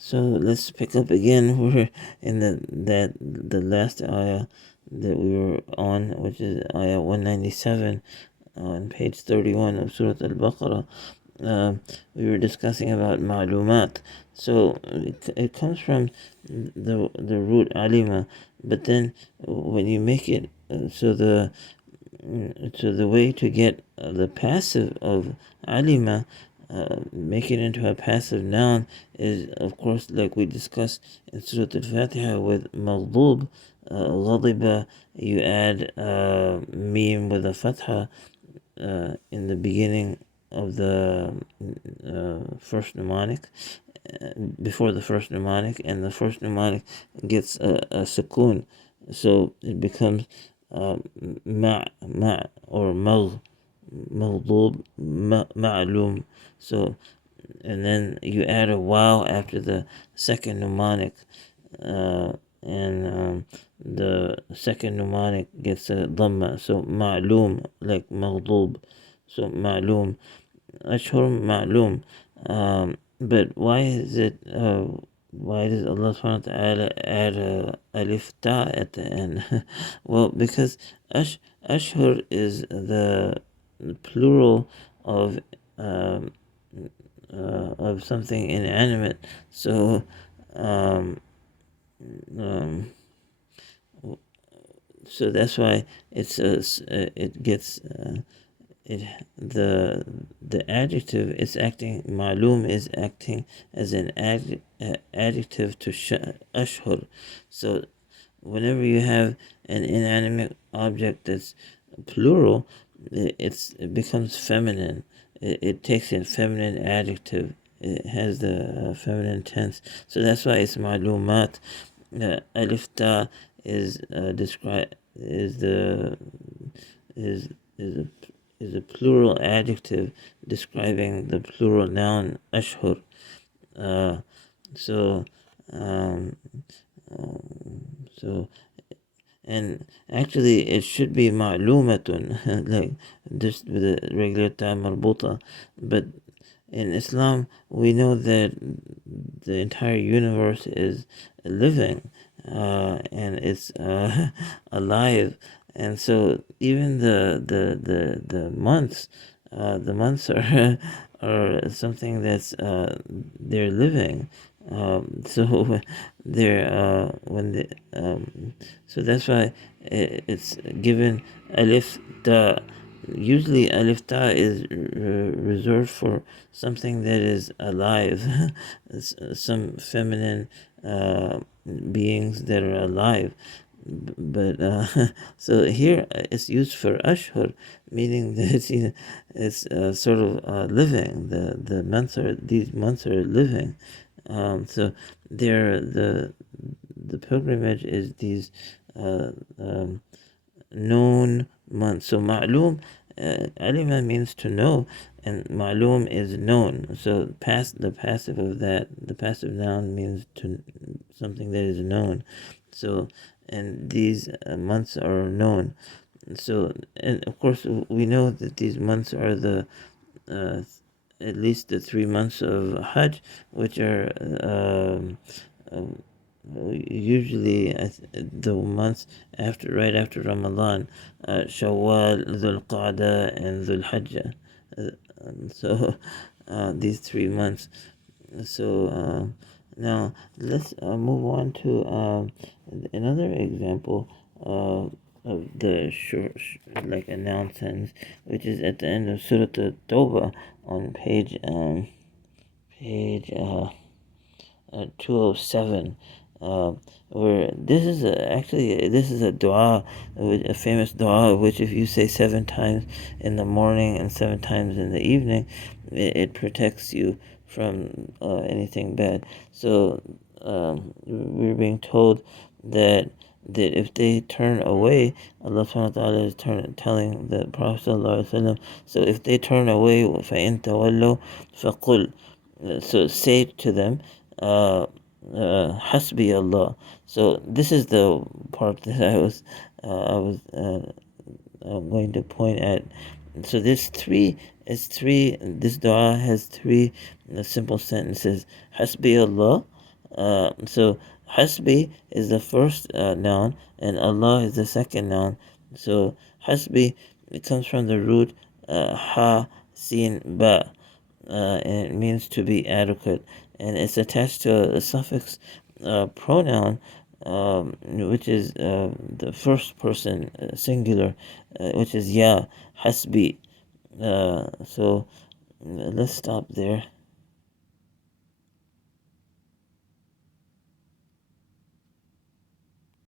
So let's pick up again. We're in the last ayah that we were on, which is ayah 197 on page 31 of Surah Al-Baqarah. We were discussing about ma'lumat. So it comes from the root alima, but then when you make it so the way to get the passive of alima, make it into a passive noun, is of course like we discussed in Surah Al-Fatiha with maghdub, ghadiba, you add mim with a fatha in the beginning of the first mnemonic, before the first mnemonic, and the first mnemonic gets a sukoon, so it becomes ma or maghdub ma'lum. So and then you add a wow after the second mnemonic, and the second mnemonic gets a dhamma, so ma'lum, like maghdub, so ma'lum, ashhur ma'lum. But why does Allah subhanahu wa ta'ala add a alif ta at the end? Well, because ashhur is the plural of um, of something inanimate. So um, um, so that's why it gets it the adjective is acting, ma'lum is acting as an adjective to ashhur. So whenever you have an inanimate object that's plural, it becomes feminine. It takes a feminine adjective. It has the feminine tense. So that's why it's ma'lumat. Alif ta is describe is the is is a is a plural adjective describing the plural noun ashhur. Uh, so um, so and actually it should be ma'lumatun, like just with a regular ta marbuta, but in Islam we know that the entire universe is living, and it's alive, and so even the months, the months are are something that's they're living. So they're when the so that's why it's given alif ta. Usually alif ta is reserved for something that is alive, some feminine beings that are alive. But so here it's used for ashhur, meaning that it's sort of living. The months are these months are living. So they're the pilgrimage is these uh, um, known months. So ma'lum, alima means to know, and ma'lum is known. So the passive of that, the passive noun means to something that is known. So and these months are known. So and of course we know that these months are the uh, at least the 3 months of Hajj, which are usually the months right after Ramadan, Shawwal, Dhul Qa'dah, and Dhul Hajjah. So these 3 months. So now let's move on to another example of the short, like a noun sentence, which is at the end of Surah At-Tawbah on page 207, where this is a dua, a famous dua, which if you say 7 times in the morning and 7 times in the evening, it protects you from anything bad. So we're being told that if they turn away, Allah subhanahu wa ta'ala is telling the Prophet sallallahu alaihi wasallam, so if they turn away, فَإِن تَوَلَّوْا فَقُلْ, so say to them, Hasbi Allah. So this is the part that I was going to point at. So this dua has three simple sentences: Hasbi Allah, So hasbi is the first noun, and Allah is the second noun. So hasbi, it comes from the root ha sin ba, and it means to be adequate, and it's attached to a suffix pronoun, which is the first person singular, which is ya hasbi. So let's stop there.